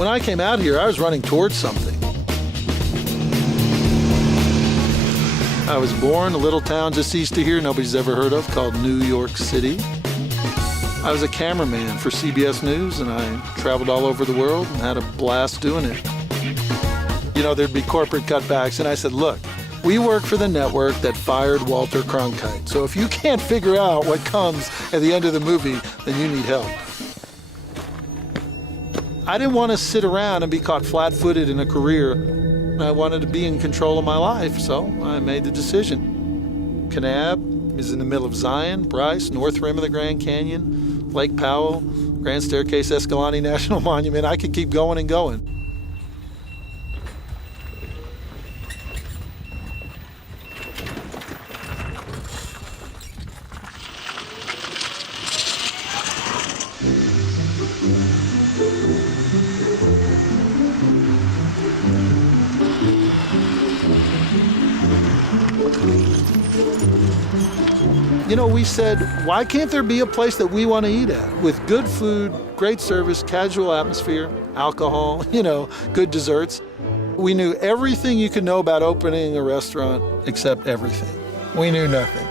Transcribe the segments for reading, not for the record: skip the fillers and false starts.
When I came out here, I was running towards something. I was born in a little town just east of here nobody's ever heard of called New York City. I was a cameraman for CBS News, and I traveled all over the world and had a blast doing it. You know, there'd be corporate cutbacks, and I said, look, we work for the network that fired Walter Cronkite. So if you can't figure out what comes at the end of the movie, then you need help. I didn't want to sit around and be caught flat-footed in a career. I wanted to be in control of my life, so I made the decision. Kanab is in the middle of Zion, Bryce, North Rim of the Grand Canyon, Lake Powell, Grand Staircase Escalante National Monument. I could keep going and going. You know, we said, why can't there be a place that we want to eat at with good food, great service, casual atmosphere, alcohol, you know, good desserts? We knew everything you could know about opening a restaurant except everything. We knew nothing.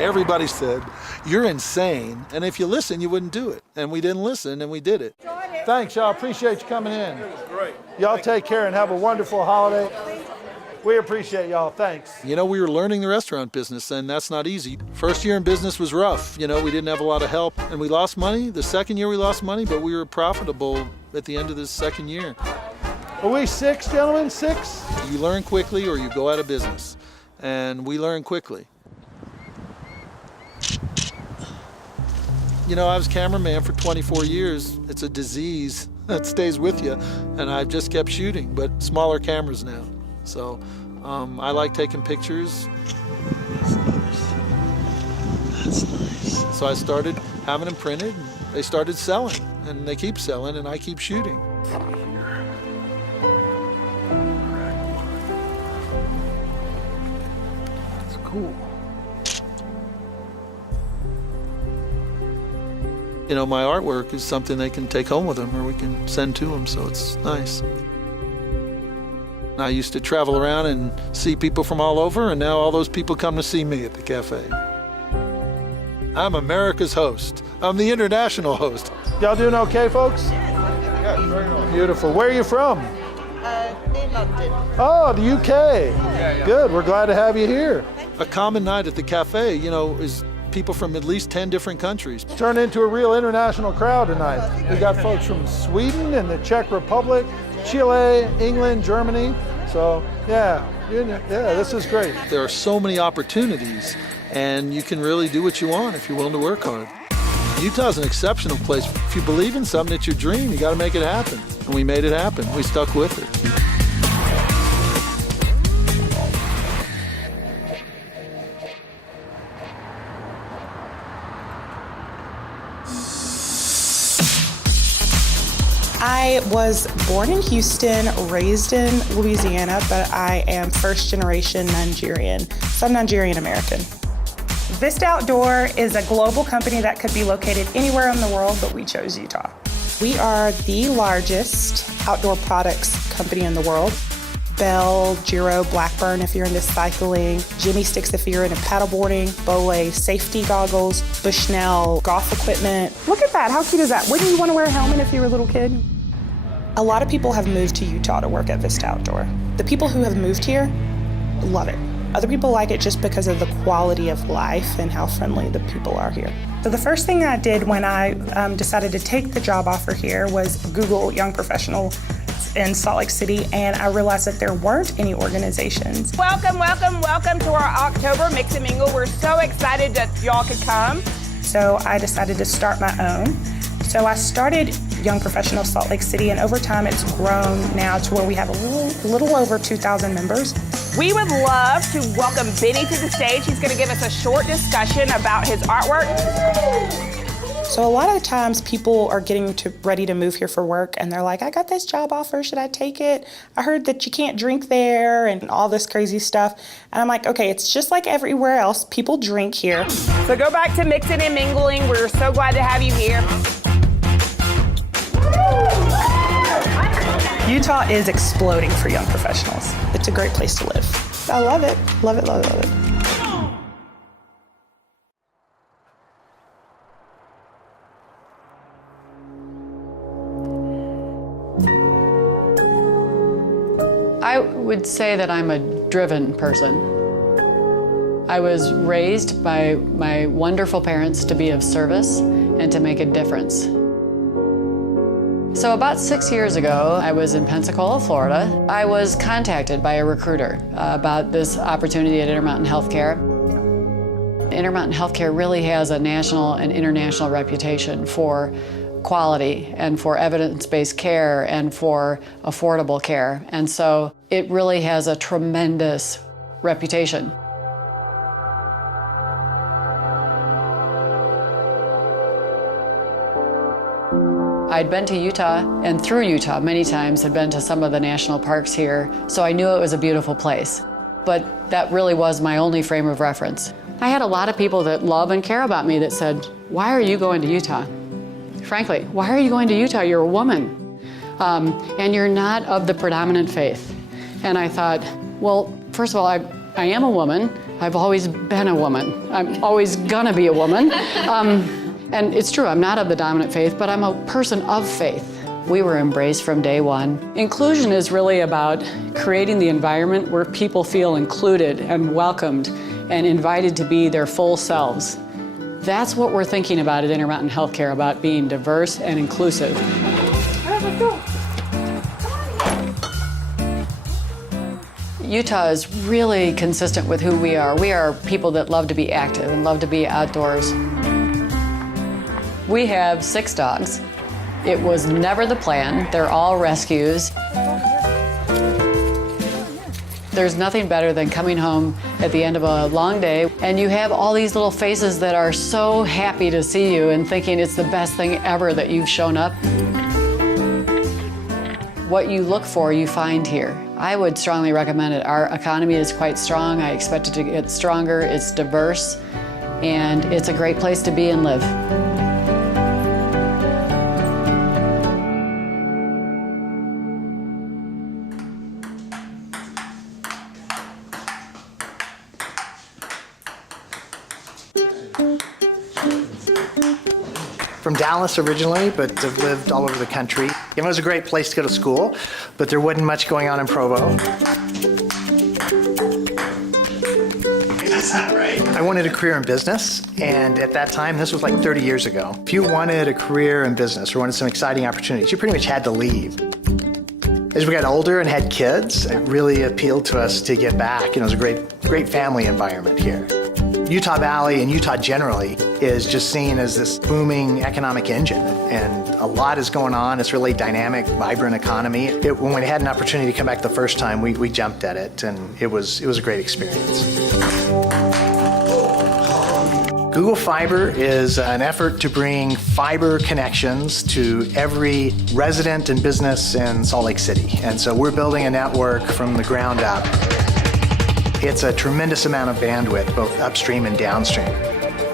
Everybody said, you're insane, and if you listen, you wouldn't do it. And we didn't listen, and we did it. Thanks, y'all. Appreciate you coming in. It was great. Y'all take care and have a wonderful holiday. We appreciate y'all, thanks. You know, we were learning the restaurant business, and that's not easy. First year in business was rough. You know, we didn't have a lot of help, and we lost money. The second year we lost money, but we were profitable at the end of the second year. Are we 6, gentlemen, 6? You learn quickly or you go out of business, and we learn quickly. You know, I was cameraman for 24 years. It's a disease that stays with you, and I've just kept shooting, but smaller cameras now. So I like taking pictures. That's nice. That's nice. So I started having them printed, and they started selling, and they keep selling, and I keep shooting. That's cool. You know, my artwork is something they can take home with them, or we can send to them, so it's nice. I used to travel around and see people from all over, and now all those people come to see me at the cafe. I'm America's host. I'm the international host. Y'all doing okay, folks? Yeah, very nice. Beautiful. Where are you from? In London. Oh, the UK. Yeah. Good. We're glad to have you here. A common night at the cafe, you know, is people from at least 10 different countries. Turned into a real international crowd tonight. We got folks from Sweden and the Czech Republic, Chile, England, Germany. So, yeah, this is great. There are so many opportunities, and you can really do what you want if you're willing to work hard. Utah's an exceptional place. If you believe in something, it's your dream. You got to make it happen. And we made it happen. We stuck with it. I was born in Houston, raised in Louisiana, but I am first generation Nigerian. So I'm Nigerian American. Vista Outdoor is a global company that could be located anywhere in the world, but we chose Utah. We are the largest outdoor products company in the world. Bell, Giro, Blackburn if you're into cycling, Jimmy Sticks if you're into paddleboarding, Bolay safety goggles, Bushnell golf equipment. Look at that, how cute is that? Wouldn't you want to wear a helmet if you were a little kid? A lot of people have moved to Utah to work at Vista Outdoor. The people who have moved here love it. Other people like it just because of the quality of life and how friendly the people are here. So the first thing I did when I decided to take the job offer here was Google young professional in Salt Lake City, and I realized that there weren't any organizations. Welcome to our October Mix and Mingle. We're so excited that y'all could come. So I decided to start my own. So I started Young Professional Salt Lake City, and over time it's grown now to where we have a little over 2,000 members. We would love to welcome Benny to the stage. He's gonna give us a short discussion about his artwork. So a lot of the times people are getting ready to move here for work, and they're like, I got this job offer, should I take it? I heard that you can't drink there and all this crazy stuff. And I'm like, okay, it's just like everywhere else. People drink here. So go back to mixing and mingling. We're so glad to have you here. Utah is exploding for young professionals. It's a great place to live. I love it. Love it, love it, love it. I would say that I'm a driven person. I was raised by my wonderful parents to be of service and to make a difference. So about 6 years ago, I was in Pensacola, Florida. I was contacted by a recruiter about this opportunity at Intermountain Healthcare. Intermountain Healthcare really has a national and international reputation for quality and for evidence-based care and for affordable care. And so it really has a tremendous reputation. I'd been to Utah, and through Utah many times had been to some of the national parks here, so I knew it was a beautiful place. But that really was my only frame of reference. I had a lot of people that love and care about me that said, "Why are you going to Utah? Frankly, why are you going to Utah? You're a woman, and you're not of the predominant faith." And I thought, well, first of all, I am a woman. I've always been a woman. I'm always gonna be a woman. And it's true, I'm not of the dominant faith, but I'm a person of faith. We were embraced from day one. Inclusion is really about creating the environment where people feel included and welcomed and invited to be their full selves. That's what we're thinking about at Intermountain Healthcare, about being diverse and inclusive. Utah is really consistent with who we are. We are people that love to be active and love to be outdoors. We have 6 dogs. It was never the plan. They're all rescues. There's nothing better than coming home at the end of a long day and you have all these little faces that are so happy to see you and thinking it's the best thing ever that you've shown up. What you look for, you find here. I would strongly recommend it. Our economy is quite strong. I expect it to get stronger. It's diverse, and it's a great place to be and live. From Dallas originally, but have lived all over the country. It was a great place to go to school, but there wasn't much going on in Provo. That's not right. I wanted a career in business, and at that time, this was like 30 years ago. If you wanted a career in business or wanted some exciting opportunities, you pretty much had to leave. As we got older and had kids, it really appealed to us to get back. It was a great family environment here. Utah Valley and Utah generally is just seen as this booming economic engine, and a lot is going on. It's really dynamic, vibrant economy. When we had an opportunity to come back the first time, we jumped at it, and it was a great experience. Google Fiber is an effort to bring fiber connections to every resident and business in Salt Lake City, and so we're building a network from the ground up. It's a tremendous amount of bandwidth, both upstream and downstream.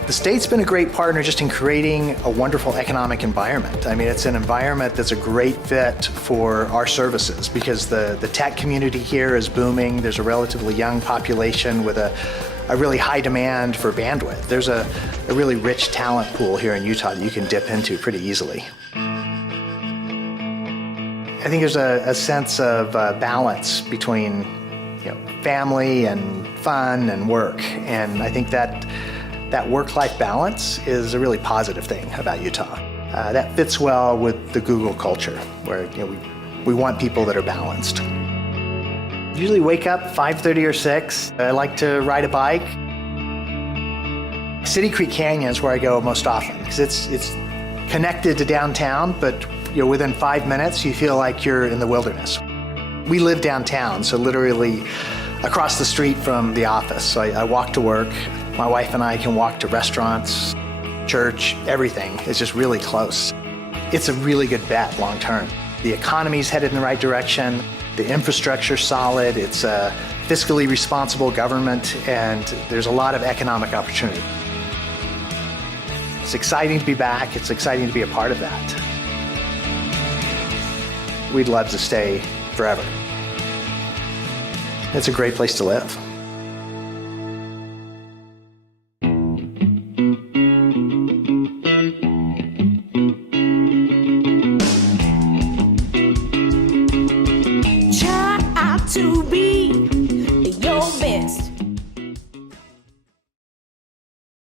The state's been a great partner just in creating a wonderful economic environment. I mean, it's an environment that's a great fit for our services because the tech community here is booming. There's a relatively young population with a really high demand for bandwidth. There's a really rich talent pool here in Utah that you can dip into pretty easily. I think there's a sense of balance between family and fun and work, and I think that work-life balance is a really positive thing about Utah. That fits well with the Google culture, where we want people that are balanced. Usually wake up 5:30 or 6. I like to ride a bike. City Creek Canyon is where I go most often because it's connected to downtown, but within 5 minutes you feel like you're in the wilderness. We live downtown, so literally across the street from the office. So I walk to work. My wife and I can walk to restaurants, church, everything. It's just really close. It's a really good bet long term. The economy's headed in the right direction. The infrastructure's solid. It's a fiscally responsible government, and there's a lot of economic opportunity. It's exciting to be back. It's exciting to be a part of that. we'd love to stay forever. It's a great place to live.